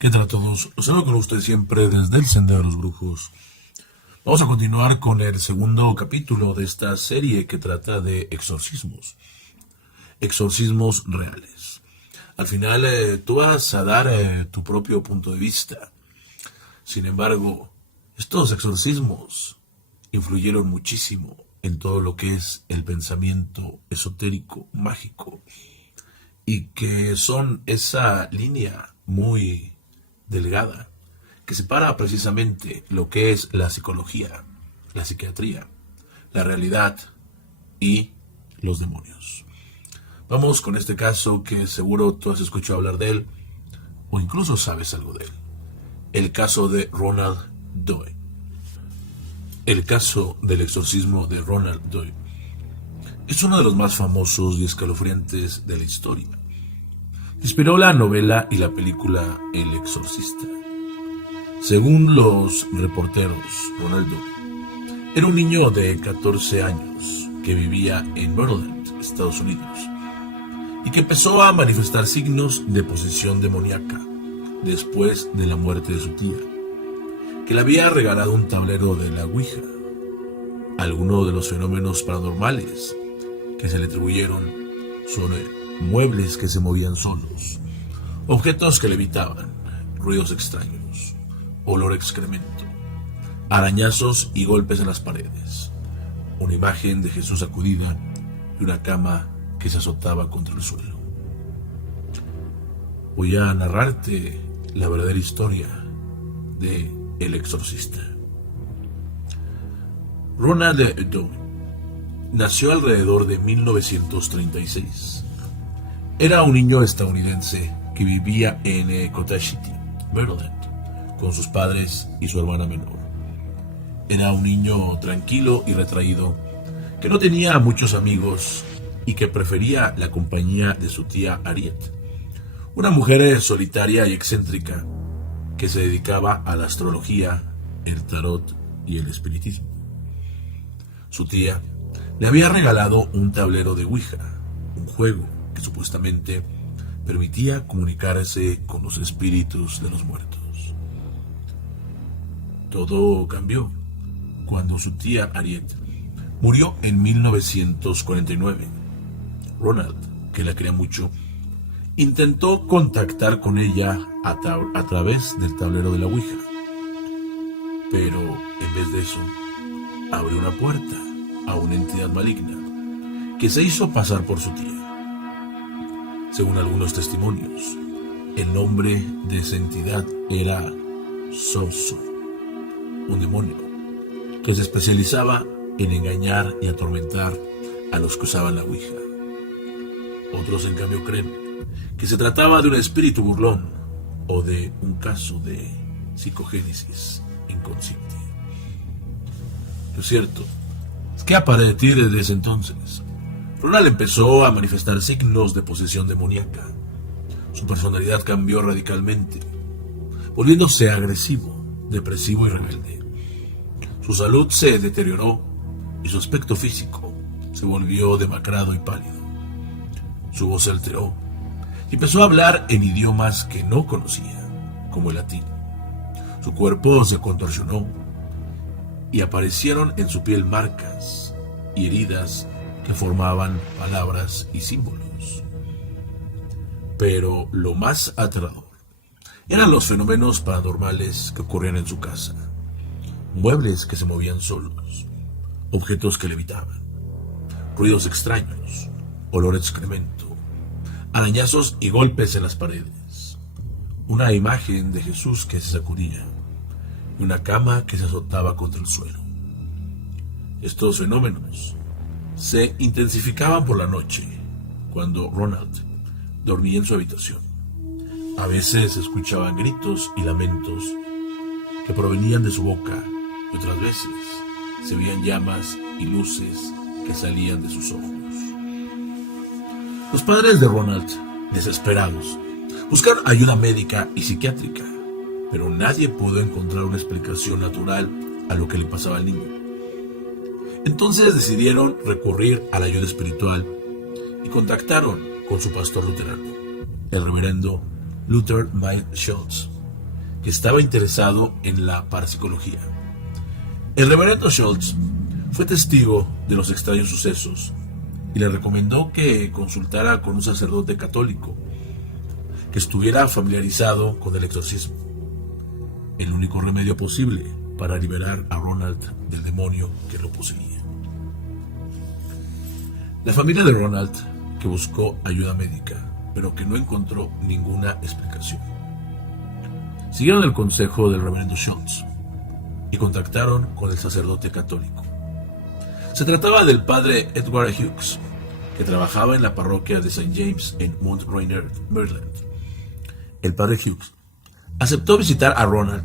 ¿Qué tal a todos? Los saludo con ustedes siempre desde el Sendero de los Brujos. Vamos a continuar con el segundo capítulo de esta serie que trata de exorcismos. Exorcismos reales. Al final tú vas a dar tu propio punto de vista. Sin embargo, estos exorcismos influyeron muchísimo en todo lo que es el pensamiento esotérico, mágico, y que son esa línea muy delgada que separa precisamente lo que es la psicología, la psiquiatría, la realidad y los demonios. Vamos con este caso que seguro tú has escuchado hablar de él o incluso sabes algo de él. El caso de Ronald Doe. El caso del exorcismo de Ronald Doe es uno de los más famosos y escalofriantes de la historia. Inspiró la novela y la película El Exorcista. Según los reporteros, Ronald Doe era un niño de 14 años que vivía en Maryland, Estados Unidos, y que empezó a manifestar signos de posesión demoníaca después de la muerte de su tía, que le había regalado un tablero de la Ouija. Algunos de los fenómenos paranormales que se le atribuyeron son muebles que se movían solos, objetos que levitaban, ruidos extraños, olor a excremento, arañazos y golpes en las paredes, una imagen de Jesús sacudida y una cama que se azotaba contra el suelo. Voy a narrarte la verdadera historia de El Exorcista. Ronald Doe nació alrededor de 1936. Era un niño estadounidense que vivía en Cottage City, Maryland, con sus padres y su hermana menor. Era un niño tranquilo y retraído, que no tenía muchos amigos y que prefería la compañía de su tía Harriet, una mujer solitaria y excéntrica que se dedicaba a la astrología, el tarot y el espiritismo. Su tía le había regalado un tablero de Ouija, un juego que supuestamente permitía comunicarse con los espíritus de los muertos. Todo cambió cuando su tía Harriet murió en 1949. Ronald, que la quería mucho, intentó contactar con ella a través del tablero de la Ouija, pero en vez de eso, abrió una puerta a una entidad maligna que se hizo pasar por su tía. Según algunos testimonios, el nombre de esa entidad era Soso, un demonio que se especializaba en engañar y atormentar a los que usaban la Ouija. Otros, en cambio, creen que se trataba de un espíritu burlón o de un caso de psicogénesis inconsciente. Lo cierto es que a partir de ese entonces, Ronald empezó a manifestar signos de posesión demoníaca. Su personalidad cambió radicalmente, volviéndose agresivo, depresivo y rebelde. Su salud se deterioró y su aspecto físico se volvió demacrado y pálido. Su voz se alteró y empezó a hablar en idiomas que no conocía, como el latín. Su cuerpo se contorsionó y aparecieron en su piel marcas y heridas que formaban palabras y símbolos. Pero lo más aterrador eran los fenómenos paranormales que ocurrían en su casa. Muebles que se movían solos, objetos que levitaban, ruidos extraños, olor a excremento, arañazos y golpes en las paredes, una imagen de Jesús que se sacudía y una cama que se azotaba contra el suelo. Estos fenómenos se intensificaban por la noche, cuando Ronald dormía en su habitación. A veces se escuchaban gritos y lamentos que provenían de su boca, y otras veces se veían llamas y luces que salían de sus ojos. Los padres de Ronald, desesperados, buscaron ayuda médica y psiquiátrica, pero nadie pudo encontrar una explicación natural a lo que le pasaba al niño. Entonces decidieron recurrir a la ayuda espiritual y contactaron con su pastor luterano, el reverendo Luther May Schultz, que estaba interesado en la parapsicología. El reverendo Schultz fue testigo de los extraños sucesos y le recomendó que consultara con un sacerdote católico que estuviera familiarizado con el exorcismo, el único remedio posible para liberar a Ronald del demonio que lo poseía. La familia de Ronald, que buscó ayuda médica, pero que no encontró ninguna explicación, siguieron el consejo del reverendo Schultz y contactaron con el sacerdote católico. Se trataba del padre Edward Hughes, que trabajaba en la parroquia de St. James en Mount Rainier, Maryland. El padre Hughes aceptó visitar a Ronald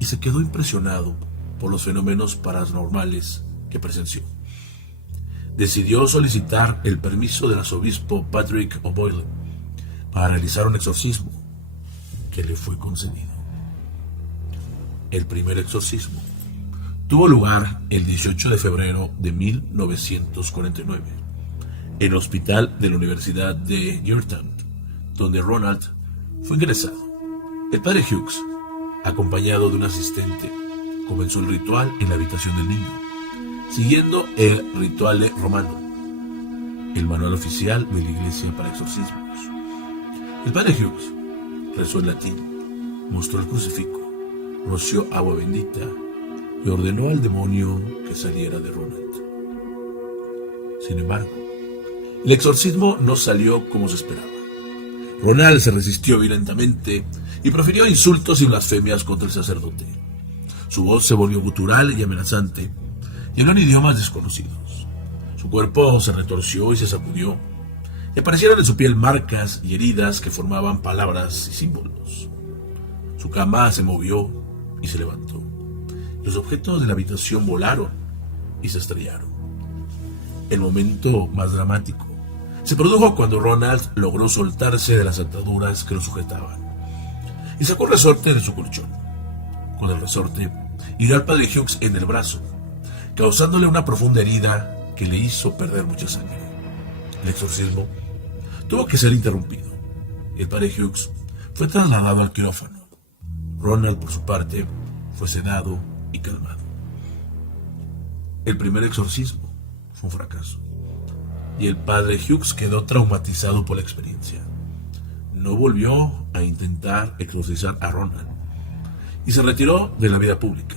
y se quedó impresionado por los fenómenos paranormales que presenció. Decidió solicitar el permiso del arzobispo Patrick O'Boyle para realizar un exorcismo, que le fue concedido. El primer exorcismo tuvo lugar el 18 de febrero de 1949 en el hospital de la Universidad de Georgetown, donde Ronald fue ingresado. El padre Hughes, acompañado de un asistente, comenzó el ritual en la habitación del niño, siguiendo el Rituale Romano, el manual oficial de la Iglesia para exorcismos. El padre Hughes rezó en latín, mostró el crucifijo, roció agua bendita y ordenó al demonio que saliera de Ronald. Sin embargo, el exorcismo no salió como se esperaba. Ronald se resistió violentamente y profirió insultos y blasfemias contra el sacerdote. Su voz se volvió gutural y amenazante y habló en idiomas desconocidos. Su cuerpo se retorció y se sacudió, y aparecieron en su piel marcas y heridas que formaban palabras y símbolos. Su cama se movió y se levantó. Los objetos de la habitación volaron y se estrellaron. El momento más dramático se produjo cuando Ronald logró soltarse de las ataduras que lo sujetaban y sacó un resorte de su colchón. Con el resorte hirió al padre Hughes en el brazo, causándole una profunda herida que le hizo perder mucha sangre. El exorcismo tuvo que ser interrumpido y el padre Hughes fue trasladado al quirófano. Ronald, por su parte, fue sedado y calmado. El primer exorcismo fue un fracaso y el padre Hughes quedó traumatizado por la experiencia. No volvió a intentar exorcizar a Ronald y se retiró de la vida pública.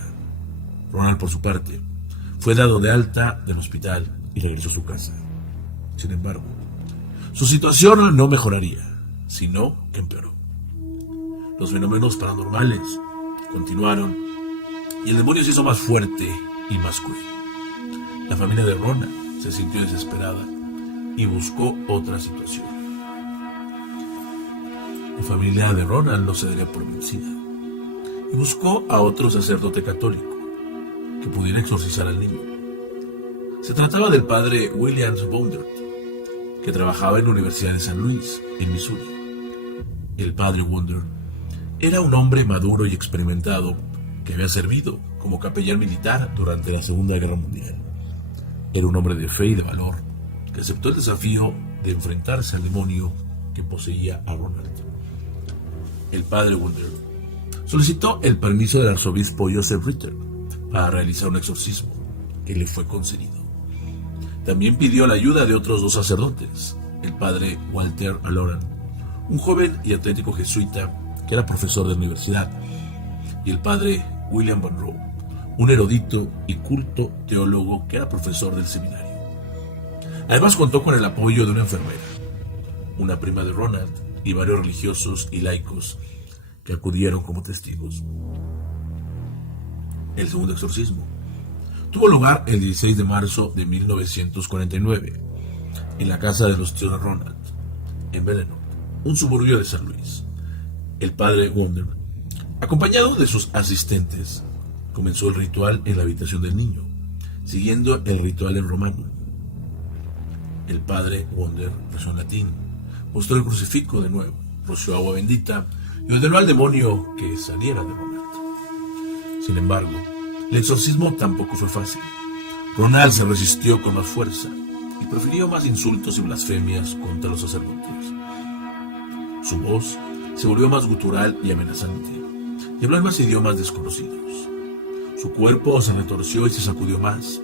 Ronald, por su parte, fue dado de alta del hospital y regresó a su casa. Sin embargo, su situación no mejoraría, sino que empeoró. Los fenómenos paranormales continuaron y el demonio se hizo más fuerte y más cruel. La familia de Ronald se sintió desesperada y buscó otra situación. La familia de Ronald no se daría por vencida y buscó a otro sacerdote católico que pudiera exorcizar al niño. Se trataba del padre William Bondert, que trabajaba en la Universidad de San Luis, en Missouri. El padre Bondert era un hombre maduro y experimentado que había servido como capellán militar durante la Segunda Guerra Mundial. Era un hombre de fe y de valor que aceptó el desafío de enfrentarse al demonio que poseía a Ronald. El padre Bondert solicitó el permiso del arzobispo Joseph Ritter para realizar un exorcismo, que le fue concedido. También pidió la ayuda de otros dos sacerdotes, el padre Walter Aloran, un joven y atlético jesuita que era profesor de la universidad, y el padre William Monroe, un erudito y culto teólogo que era profesor del seminario. Además contó con el apoyo de una enfermera, una prima de Ronald y varios religiosos y laicos que acudieron como testigos. El segundo exorcismo tuvo lugar el 16 de marzo de 1949 en la casa de los tíos de Ronald, en Bellingham, un suburbio de San Luis. El padre Bondert, acompañado de sus asistentes, comenzó el ritual en la habitación del niño, siguiendo el ritual en romano. El padre Bondert rezó en latín, mostró el crucifijo de nuevo, roció agua bendita y ordenó al demonio que saliera de Ronald. Sin embargo, el exorcismo tampoco fue fácil. Ronald se resistió con más fuerza y profirió más insultos y blasfemias contra los sacerdotes. Su voz se volvió más gutural y amenazante, y habló en más idiomas desconocidos. Su cuerpo se retorció y se sacudió más,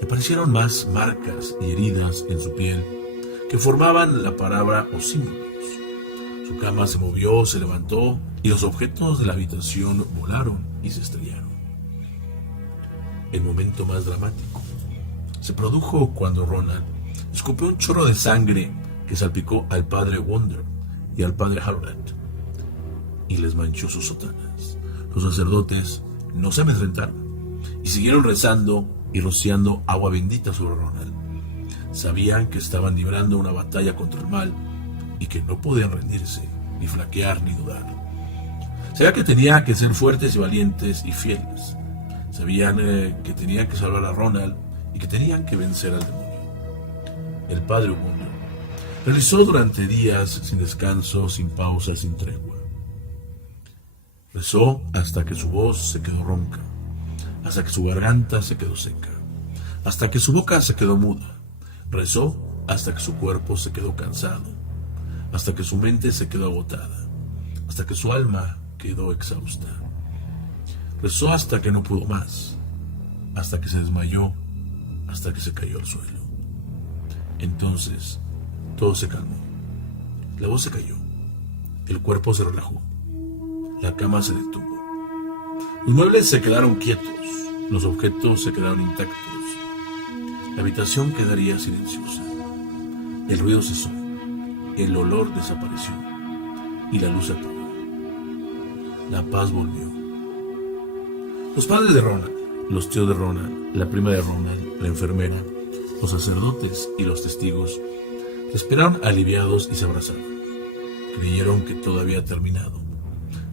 y aparecieron más marcas y heridas en su piel que formaban la palabra o símbolos. Su cama se movió, se levantó, y los objetos de la habitación volaron y se estrellaron. El momento más dramático se produjo cuando Ronald escupió un chorro de sangre que salpicó al padre Wonder y al padre Harold y les manchó sus sotanas. Los sacerdotes no se amedrentaron y siguieron rezando y rociando agua bendita sobre Ronald. Sabían que estaban librando una batalla contra el mal y que no podían rendirse, ni flaquear, ni dudar. Sabían que tenían que ser fuertes y valientes y fieles. Sabían que tenían que salvar a Ronald y que tenían que vencer al demonio. El padre Wonder realizó durante días sin descanso, sin pausa, sin tregua. Rezó hasta que su voz se quedó ronca, hasta que su garganta se quedó seca, hasta que su boca se quedó muda. Rezó hasta que su cuerpo se quedó cansado, hasta que su mente se quedó agotada, hasta que su alma quedó exhausta. Rezó hasta que no pudo más, hasta que se desmayó, hasta que se cayó al suelo. Entonces, todo se calmó. La voz se cayó, el cuerpo se relajó, la cama se detuvo. Los muebles se quedaron quietos, los objetos se quedaron intactos. La habitación quedaría silenciosa. El ruido cesó, el olor desapareció y la luz se apagó. La paz volvió. Los padres de Ronald, los tíos de Ronald, la prima de Ronald, la enfermera, los sacerdotes y los testigos respiraron aliviados y se abrazaron. Creyeron que todo había terminado,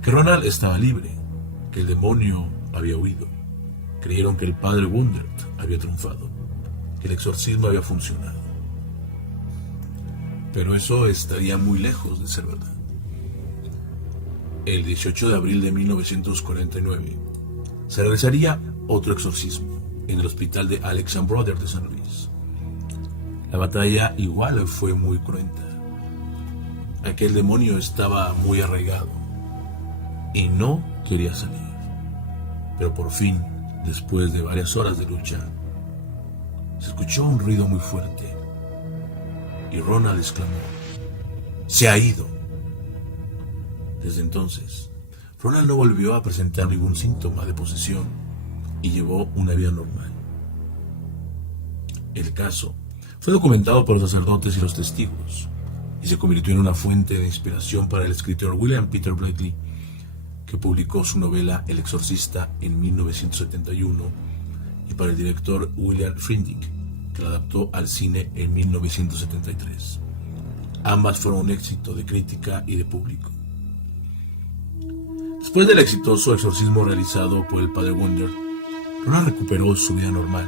que Ronald estaba libre, que el demonio había huido. Creyeron que el padre Wonder había triunfado, que el exorcismo había funcionado. Pero eso estaría muy lejos de ser verdad. El 18 de abril de 1949 se realizaría otro exorcismo en el hospital de Alex and Brothers de San Luis. La batalla igual fue muy cruenta. Aquel demonio estaba muy arraigado y no quería salir. Pero por fin, después de varias horas de lucha, se escuchó un ruido muy fuerte y Ronald exclamó: ¡se ha ido! Desde entonces, Ronald no volvió a presentar ningún síntoma de posesión y llevó una vida normal. El caso fue documentado por los sacerdotes y los testigos y se convirtió en una fuente de inspiración para el escritor William Peter Blatty, que publicó su novela El Exorcista en 1971, y para el director William Friedkin, que la adaptó al cine en 1973. Ambas fueron un éxito de crítica y de público. Después del exitoso exorcismo realizado por el padre Wonder, Ronald recuperó su vida normal.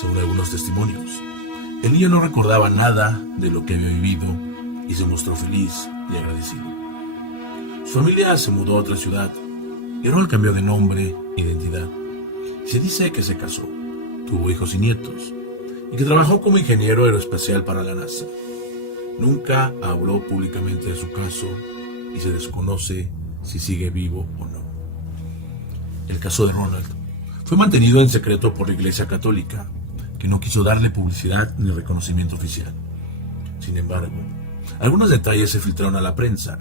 Según algunos testimonios, el niño no recordaba nada de lo que había vivido y se mostró feliz y agradecido. Su familia se mudó a otra ciudad y Ronald cambió de nombre e identidad. Se dice que se casó, tuvo hijos y nietos y que trabajó como ingeniero aeroespacial para la NASA. Nunca habló públicamente de su caso y se desconoce si sigue vivo o no. El caso de Ronald fue mantenido en secreto por la Iglesia Católica, que no quiso darle publicidad ni reconocimiento oficial. Sin embargo, algunos detalles se filtraron a la prensa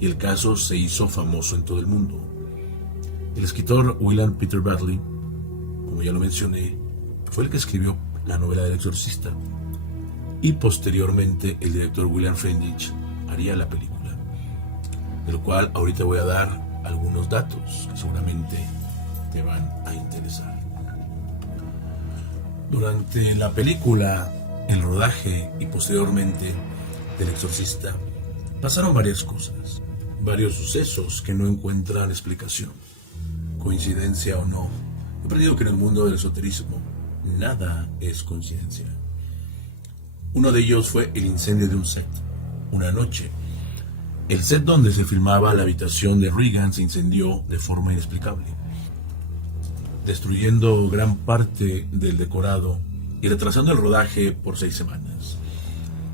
y el caso se hizo famoso en todo el mundo. El escritor William Peter Blatty, como ya lo mencioné, fue el que escribió la novela del exorcista, y posteriormente el director William Friedkin haría la película, del cual ahorita voy a dar algunos datos que seguramente te van a interesar. Durante la película, el rodaje y posteriormente del exorcista, pasaron varias cosas, varios sucesos que no encuentran explicación. Coincidencia o no, he aprendido que en el mundo del esoterismo nada es coincidencia. Uno de ellos fue el incendio de un set. Una noche, el set donde se filmaba la habitación de Regan se incendió de forma inexplicable, destruyendo gran parte del decorado y retrasando el rodaje por 6 semanas.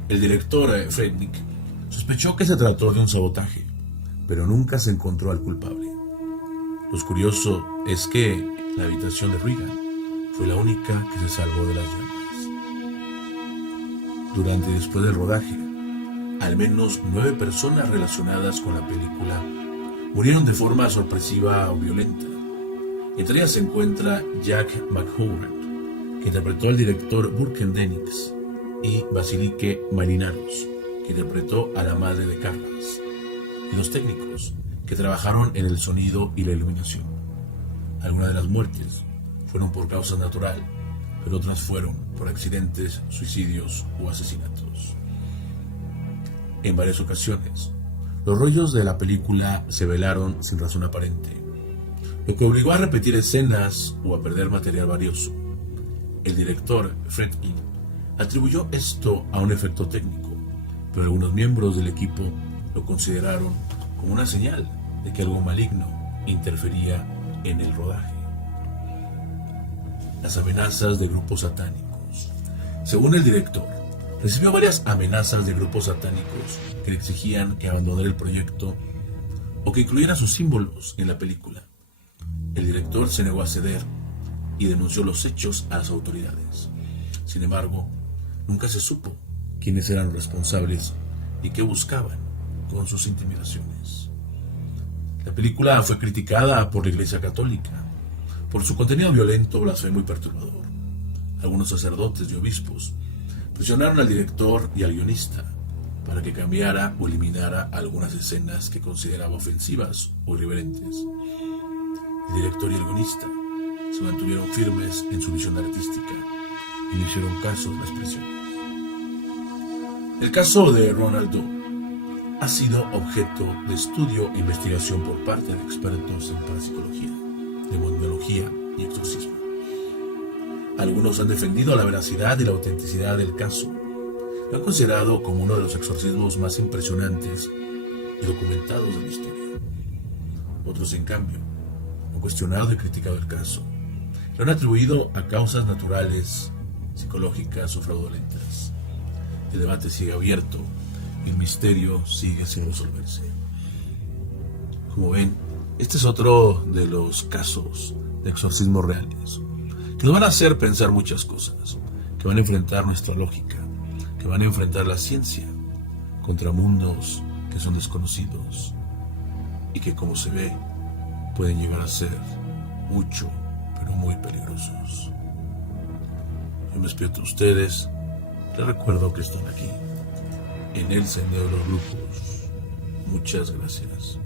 El director Friedkin sospechó que se trató de un sabotaje, pero nunca se encontró al culpable. Lo curioso es que la habitación de Regan fue la única que se salvó de las llamas. Durante y después del rodaje, al menos 9 personas relacionadas con la película murieron de forma sorpresiva o violenta. Entre ellas se encuentra Jack McHoward, que interpretó al director Burke Dennings, y Vasilike Malinaros, que interpretó a la madre de Carlas, y los técnicos que trabajaron en el sonido y la iluminación. Algunas de las muertes fueron por causa natural, pero otras fueron por accidentes, suicidios o asesinatos. En varias ocasiones, los rollos de la película se velaron sin razón aparente, lo que obligó a repetir escenas o a perder material valioso. El director, Fred King, atribuyó esto a un efecto técnico, pero algunos miembros del equipo lo consideraron como una señal de que algo maligno interfería en el rodaje. Las amenazas de grupos satánicos. Según el director, recibió varias amenazas de grupos satánicos que le exigían que abandonara el proyecto o que incluyera sus símbolos en la película. El director se negó a ceder y denunció los hechos a las autoridades. Sin embargo, nunca se supo quiénes eran los responsables y qué buscaban con sus intimidaciones. La película fue criticada por la Iglesia Católica por su contenido violento, blasfemo y perturbador. Algunos sacerdotes y obispos presionaron al director y al guionista para que cambiara o eliminara algunas escenas que consideraba ofensivas o irreverentes. El director y el guionista se mantuvieron firmes en su visión artística y no hicieron caso de las presiones. El caso de Ronald Doe ha sido objeto de estudio e investigación por parte de expertos en parapsicología, demonología y exorcismo. Algunos han defendido la veracidad y la autenticidad del caso. Lo han considerado como uno de los exorcismos más impresionantes y documentados de la historia. Otros, en cambio, han cuestionado y criticado el caso. Lo han atribuido a causas naturales, psicológicas o fraudulentas. El debate sigue abierto y el misterio sigue sin resolverse. Como ven, este es otro de los casos de exorcismos reales, que nos van a hacer pensar muchas cosas, que van a enfrentar nuestra lógica, que van a enfrentar la ciencia contra mundos que son desconocidos y que, como se ve, pueden llegar a ser mucho, pero muy peligrosos. Yo me despido de ustedes. Les recuerdo que están aquí, en el Sendero de los Brujos. Muchas gracias.